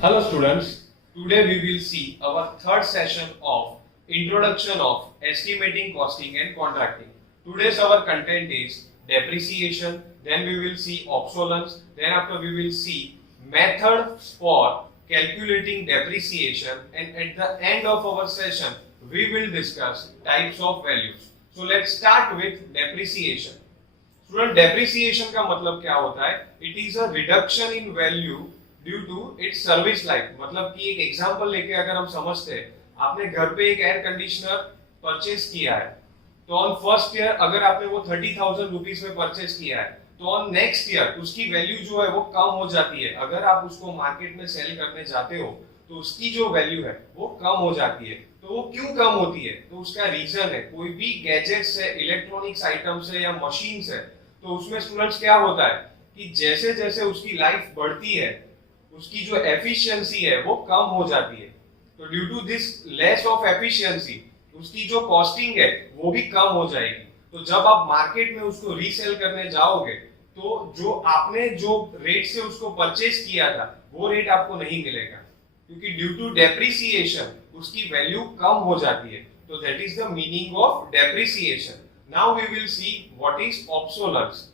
Hello students, today we will see our third session of Introduction of Estimating, Costing and Contracting. Today's our content is depreciation, then we will see obsolescence, then after we will see methods for calculating depreciation, and at the end of our session we will discuss types of values. So let's start with depreciation. Student, depreciation का मतलब क्या होता है? It is a reduction in value due to its service life. मतलब कि एक example लेके अगर हम समझते हैं, आपने घर पे एक एयर कंडीशनर परचेज किया है, तो ऑन फर्स्ट ईयर अगर आपने वो 30,000 रुपीस में परचेज किया है, तो ऑन नेक्स्ट ईयर उसकी वैल्यू जो है वो कम हो जाती है. अगर आप उसको मार्केट में सेल करने जाते हो तो उसकी जो वैल्यू है वो कम हो जाती है. तो वो क्यों कम होती है? तो उसका रीजन है, कोई भी गैजेट्स है, इलेक्ट्रॉनिक्स आइटम्स है या मशीन्स है, तो उसमें स्टूडेंट्स क्या होता है कि जैसे जैसे उसकी लाइफ बढ़ती है उसकी जो एफिशिएंसी है वो कम हो जाती है. तो due to this less of efficiency उसकी जो कॉस्टिंग है वो भी कम हो जाएगी. तो जब आप मार्केट में उसको रीसेल करने जाओगे तो जो आपने जो रेट से उसको परचेज किया था वो रेट आपको नहीं मिलेगा, क्योंकि ड्यू टू डेप्रिसिएशन उसकी वैल्यू कम हो जाती है. तो that is the meaning of depreciation. Now we will see what is obsolescence.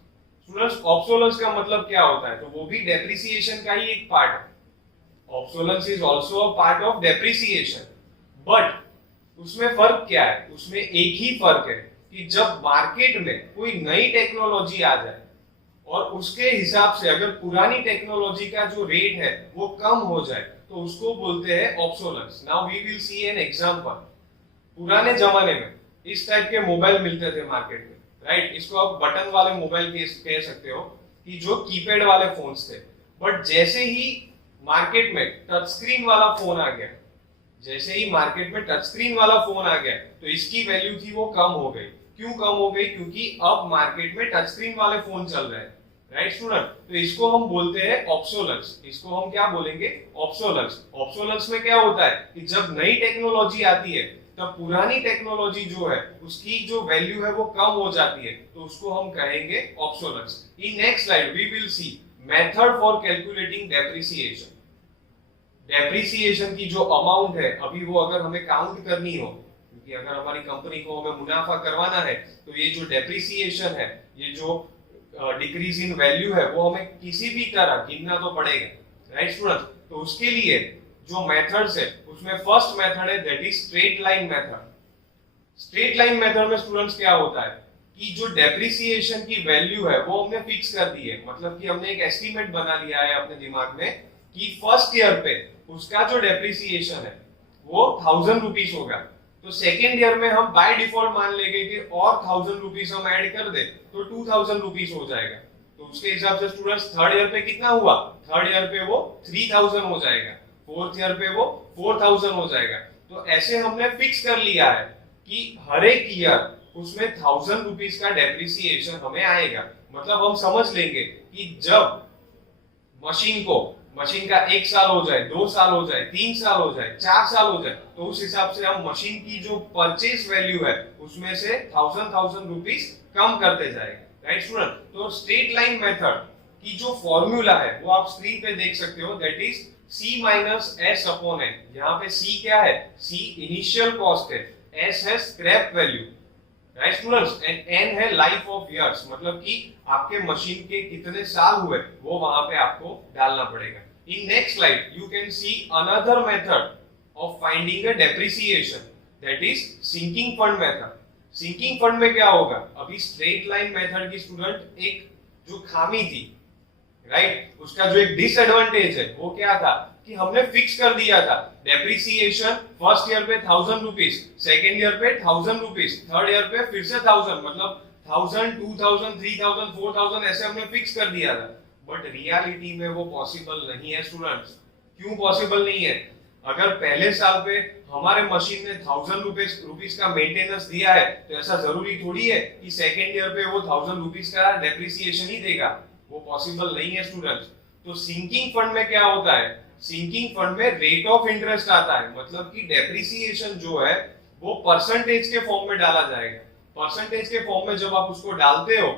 Students, obsolescence का मतलब क्या होता है? तो वो भी डेप्रिसिएशन का ही एक पार्ट है. Obsolescence is also a part of depreciation, but उसमें फर्क क्या है? उसमें एक ही फर्क है कि जब मार्केट में कोई नई टेक्नोलॉजी आ जाए और उसके हिसाब से अगर पुरानी टेक्नोलॉजी का जो रेट है वो कम हो जाए तो उसको बोलते हैं obsolescence. Now we will see an example. पुराने जमाने में इस टाइप के मोबाइल मिलते थे मार्केट में, राइट? इसको आप बटन वाले मोबाइल कह सकते हो, कि जो कीपैड वाले फोन्स थे. बट जैसे ही मार्केट में टच स्क्रीन वाला फोन आ गया, तो इसकी वैल्यू थी वो कम हो गई. क्यों कम हो गई? क्योंकि अब मार्केट में टच स्क्रीन वाले फोन चल रहे हैं, राइट स्टूडेंट? तो इसको हम बोलते हैं ऑब्सोलेंस. इसको हम क्या बोलेंगे? ऑब्सोलेंस. ऑब्सोलेंस में क्या होता है कि जब नई टेक्नोलॉजी आती है तब पुरानी टेक्नोलॉजी जो है उसकी जो वैल्यू है वो कम हो जाती है, तो उसको हम कहेंगे obsolescence. In next slide we will see method for calculating depreciation. Depreciation की जो अमाउंट है अभी वो अगर हमें काउंट करनी हो, क्योंकि अगर हमारी कंपनी को हमें मुनाफा करवाना है तो ये जो डेप्रिसिएशन है, ये जो डिक्रीज इन वैल्यू है वो हमें किसी भी तरह गिनना तो पड़ेगा, राइट स्टूडेंट? तो उसके लिए जो मेथड्स है उसमें फर्स्ट मेथड है that is straight line method. Straight line method में स्टूडेंट्स क्या होता है कि जो डेप्रिसिएशन की वैल्यू है वो हमने फिक्स कर दी है. मतलब कि हमने एक एस्टीमेट बना लिया है अपने दिमाग में कि फर्स्ट ईयर पे उसका जो डेप्रिसिएशन है वो 1000 रुपीस होगा. तो सेकेंड ईयर में हम बाय डिफॉल्ट मान लेंगे कि और 1000 रुपीस हम ऐड कर दे तो 2000 रुपीस हो जाएगा. तो उसके हिसाब से स्टूडेंट्स थर्ड ईयर पे कितना हुआ? थर्ड ईयर पे वो 3000 हो जाएगा. फोर्थ ईयर पे वो 4000 हो जाएगा. तो ऐसे हमने फिक्स कर लिया है कि हर एक ईयर उसमें 1000 रुपीस का डेप्रिसिएशन हमें आएगा. मतलब हम समझ लेंगे कि जब मशीन का 1 साल हो जाए, 2 साल हो जाए, 3 साल हो जाए, 4 साल हो जाए, तो उस हिसाब से हम मशीन की जो परचेज वैल्यू है उसमें से 1000 रुपीस कम करते जाएंगे, राइट स्टूडेंट? तो स्ट्रेट लाइन मेथड की जो फॉर्मूला है वो आप स्क्रीन पे देख सकते हो, that is C minus S upon N. यहाँ पे C क्या है? C इनिशियल कॉस्ट है, S है scrap value, right students? And N है लाइफ ऑफ ईयर्स, मतलब कि आपके मशीन के कितने साल हुए वो वहां पे आपको डालना पड़ेगा. In next slide you can see another method of finding a depreciation, that is sinking fund method. Sinking fund में क्या होगा? अभी स्ट्रेट लाइन मेथड की स्टूडेंट एक जो खामी थी, राइट, उसका जो एक डिसएडवांटेज है वो क्या था कि हमने फिक्स कर दिया था डेप्रिसिएशन फर्स्ट ईयर पे 1000 रुपीस, सेकेंड ईयर पे 1000 रुपीस, थर्ड ईयर पे फिर से 1000, मतलब 1000, 2000, 3000, 4000 ऐसे हमने फिक्स कर दिया था. बट रियलिटी में वो पॉसिबल नहीं है स्टूडेंट्स. क्यों पॉसिबल नहीं है? अगर पहले साल पे हमारे मशीन ने 1000 रुपीस का मेंटेनेंस दिया है तो ऐसा जरूरी थोड़ी है कि सेकेंड ईयर पे वो 1000 रुपीस का डेप्रिसिएशन ही देगा. वो पॉसिबल नहीं है स्टूडेंट्स. तो सिंकिंग फंड में क्या होता है? सिंकिंग फंड में रेट ऑफ इंटरेस्ट आता है, मतलब कि डेप्रिसिएशन जो है वो परसेंटेज के फॉर्म में डाला जाएगा. परसेंटेज के फॉर्म में जब आप उसको डालते हो,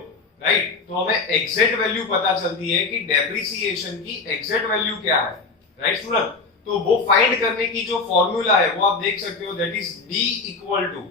राइट, तो हमें एग्जैक्ट वैल्यू पता चलती है कि डेप्रिसिएशन की एग्जैक्ट वैल्यू क्या है. Right student. तो वो फाइंड करने की जो फॉर्मूला है वो आप देख सकते हो, that is D equal to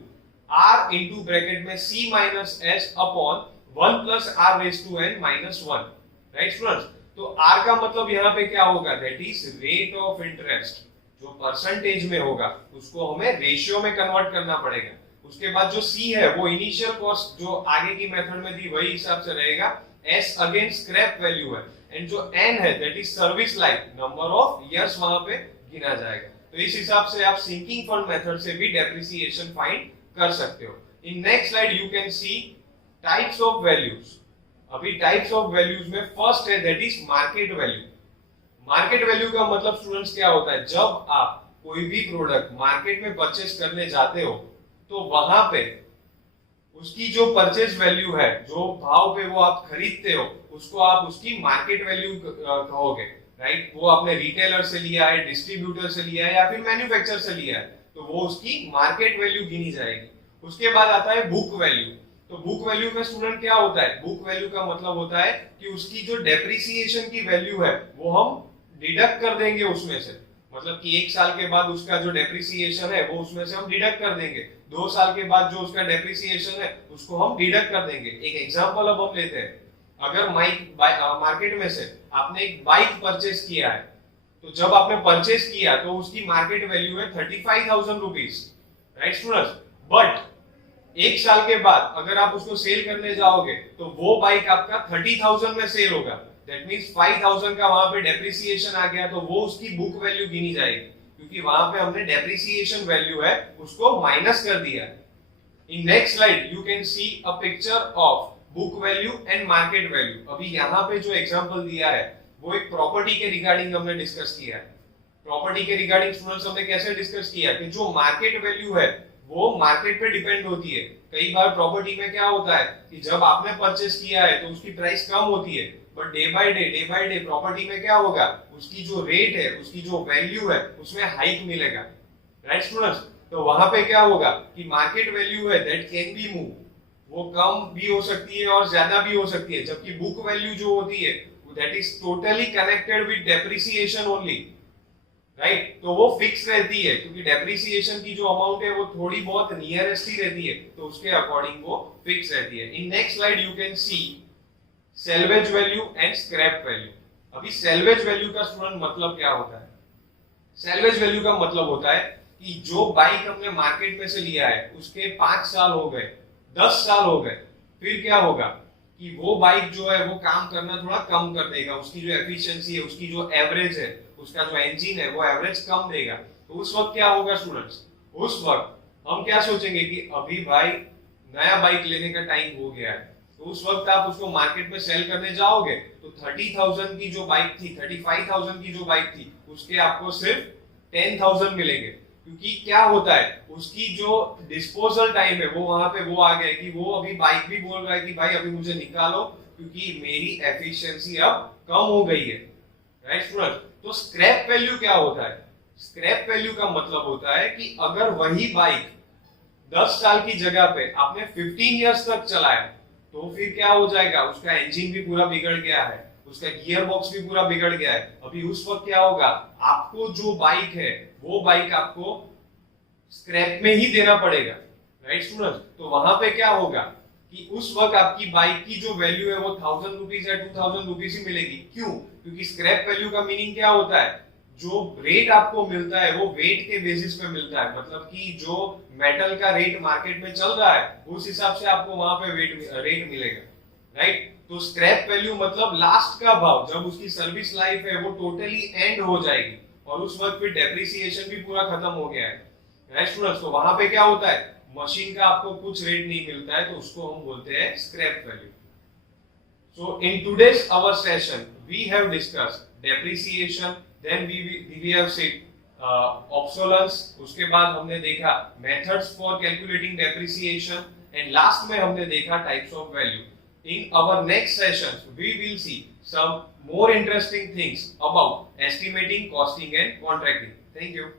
R into bracket में C minus S upon 1 plus R raise to n minus 1, right students. तो R का मतलब यहाँ पे क्या होगा, that is rate of interest. जो परसेंटेज में होगा उसको हमें रेशियो में कन्वर्ट करना पड़ेगा। उसके बाद जो C है वो इनिशियल कॉस्ट जो आगे की मेथड में थी वही हिसाब से रहेगा। S अगेन स्क्रैप वैल्यू है, एंड जो N है that is service life, number of years वहां पे गिना जाएगा। तो इस हिसाब से आप सिंकिंग फंड मेथड से भी डेप्रिसिएशन फाइंड कर सकते हो। इन next slide you can C types of values. अभी टाइप्स ऑफ वैल्यूज में फर्स्ट है that is market value. Market value का मतलब स्टूडेंट्स क्या होता है, जब आप कोई भी प्रोडक्ट मार्केट में परचेस करने जाते हो तो वहां पे उसकी जो परचेज वैल्यू है, जो भाव पे वो आप खरीदते हो, उसको आप उसकी मार्केट वैल्यू कहोगे, राइट। वो आपने रिटेलर से लिया है, डिस्ट्रीब्यूटर से लिया है या फिर मैन्युफैक्चरर से लिया है, तो वो उसकी मार्केट वैल्यू गिनी जाएगी। उसके बाद आता है बुक वैल्यू। तो बुक वैल्यू में स्टूडेंट क्या होता है, बुक वैल्यू का मतलब होता है कि उसकी जो डेप्रिसिएशन की वैल्यू है वो हम डिडक्ट कर देंगे उसमें से। मतलब कि 1 साल के बाद उसका जो डेप्रिसिएशन है वो उसमें से हम डिडक्ट कर देंगे, 2 साल के बाद जो उसका डेप्रिसिएशन है उसको हम डिडक्ट कर देंगे। एक एग्जांपल अब हम लेते हैं, अगर मार्केट में से आपने एक बाइक परचेस किया है, तो जब आपने परचेस किया तो उसकी मार्केट वैल्यू है 35,000 रुपीज, राइट स्टूडेंट्स। बट 1 साल के बाद अगर आप उसको सेल करने जाओगे तो वो बाइक आपका 30,000 में सेल होगा। दैट मींस 5,000 का वहां पे डेप्रिसिएशन आ गया, तो वो उसकी बुक वैल्यू गिनी जाएगी, क्योंकि वहां पे हमने डेप्रिसिएशन वैल्यू है उसको माइनस कर दिया। इन next slide you can C a picture of book value and market value. अभी यहाँ पे जो एग्जांपल दिया है वो एक प्रॉपर्टी के रिगार्डिंग हमने डिस्कस किया है। प्रॉपर्टी के रिगार्डिंग स्टूडेंट्स हमने कैसे डिस्कस किया कि जो मार्केट वैल्यू है वो मार्केट पे डिपेंड होती है। कई बार प्रॉपर्टी में क्या होता है कि जब आपने परचेस किया है तो उसकी प्राइस कम होती है, but day by day property में क्या होगा, उसकी जो रेट है, उसकी जो वैल्यू है उसमें हाइक मिलेगा, राइट स्टूडेंट्स। तो वहां पे क्या होगा कि मार्केट वैल्यू है दैट कैन बी मूव, वो कम भी हो सकती है और ज्यादा भी हो सकती है, जबकि बुक वैल्यू जो होती है that is totally connected with depreciation only, right. तो वो फिक्स रहती है, क्योंकि डेप्रिसिएशन की जो अमाउंट है वो थोड़ी बहुत नियरेस्ट ही रहती है, तो उसके अकॉर्डिंग वो फिक्स रहती है। इन next slide you can C salvage value and scrap value. अभी सैल्वेज वैल्यू का स्टूडेंट मतलब क्या होता है, सैल्वेज वैल्यू का मतलब होता है कि जो बाइक हमने मार्केट में से लिया है उसके 5 साल हो गए, 10 साल हो गए, फिर क्या होगा कि वो बाइक जो है वो काम करना थोड़ा कम कर देगा, उसकी जो एफिशिएंसी है, उसकी जो एवरेज है, उसका जो इंजन है वो एवरेज कम देगा। तो उस वक्त क्या होगा स्टूडेंट्स, उस वक्त हम क्या सोचेंगे कि अभी भाई नया बाइक लेने का टाइम हो गया है, तो उस वक्त आप उसको मार्केट में सेल करने जाओगे तो 30,000 की जो बाइक थी, 35,000 की जो बाइक थी, उसके आपको सिर्फ 10,000 मिलेंगे। क्योंकि क्या होता है, उसकी जो डिस्पोजल टाइम है वो वहां पे वो आ गया कि वो अभी बाइक भी बोल रहा है कि भाई अभी मुझे निकालो क्योंकि मेरी एफिशिएंसी अब कम हो गई है, राइट स्टूडेंट। तो स्क्रैप वैल्यू क्या होता है, स्क्रैप वैल्यू का मतलब होता है कि अगर वही बाइक 10 साल की जगह पे आपने 15 इयर्स तक चलाया तो फिर क्या हो जाएगा, उसका इंजन भी पूरा बिगड़ गया है, उसका गियर बॉक्स भी पूरा बिगड़ गया है। अभी उस वक्त क्या होगा, आपको जो बाइक है वो बाइक आपको स्क्रैप में ही देना पड़ेगा, राइट स्टूडेंट्स। तो वहां पे क्या होगा कि उस वक्त आपकी बाइक की जो वैल्यू है वो 1,000 रुपीज या 2,000 रुपीज ही मिलेगी। क्यों, क्योंकि स्क्रैप वैल्यू का मीनिंग क्या होता है, जो रेट आपको मिलता है वो वेट के बेसिस पे मिलता है, मतलब कि जो मेटल का रेट मार्केट में चल रहा है उस हिसाब से आपको वहां पे रेट मिलेगा, राइट। तो स्क्रैप वैल्यू मतलब लास्ट का भाव, जब उसकी सर्विस लाइफ है वो टोटली एंड हो जाएगी और उस वक्त फिर डेप्रिसिएशन भी पूरा खत्म हो गया है, राइट स्टूडेंट्स। तो वहां पे क्या होता है, मशीन का आपको कुछ रेट नहीं मिलता है तो उसको हम बोलते हैं scrap value. So in today's our session we have discussed depreciation, then we have said obsolescence, उसके बाद हमने देखा methods for calculating depreciation and last में हमने देखा types of value. In our next sessions we will see some more interesting things about estimating, costing and contracting. Thank you.